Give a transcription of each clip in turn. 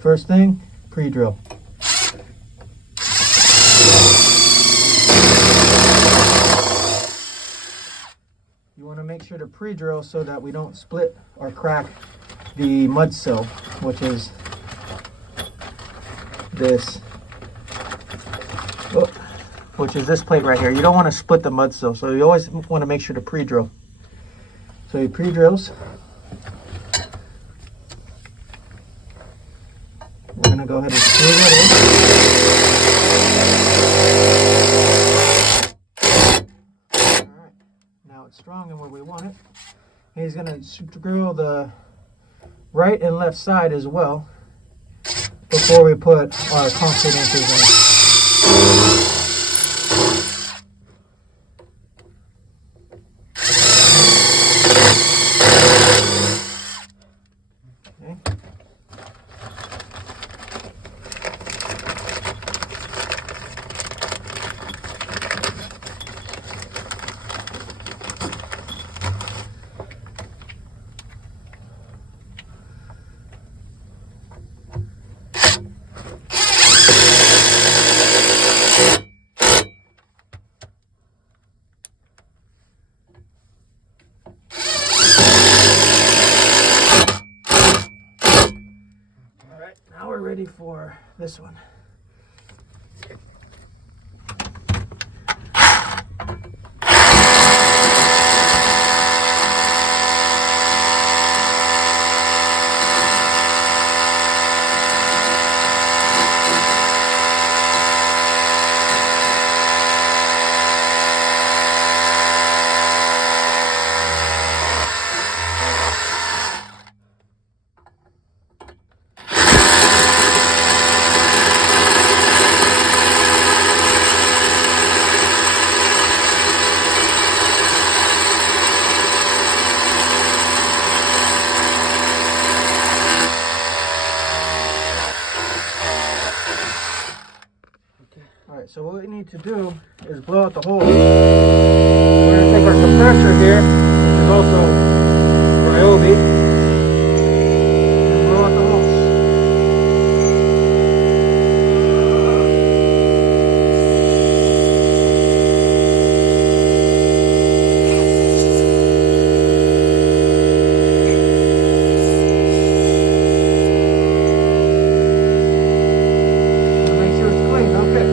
first thing, pre-drill. You want to make sure to pre-drill so that we don't split or crack the mud sill, which is this, plate right here. You don't want to split the mud sill, so you always want to make sure to pre-drill. So he pre-drills. We're going to go ahead and screw that in. All right, now it's strong and where we want it. And he's going to drill the right and left side as well before we put our concrete anchors in. Now we're ready for this one. Alright, so what we need to do is blow out the hole. We're going to take our compressor here, which is also Ryobi, and blow out the holes. Make sure it's clean, okay.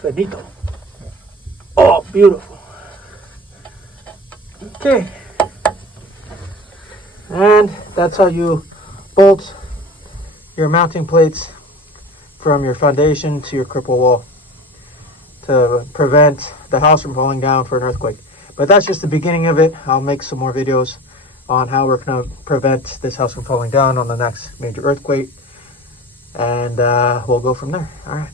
Finito. Oh, beautiful. Okay. And that's how you bolt your mounting plates from your foundation to your cripple wall to prevent the house from falling down for an earthquake. But that's just the beginning of it. I'll make some more videos on how we're going to prevent this house from falling down on the next major earthquake. And we'll go from there. All right.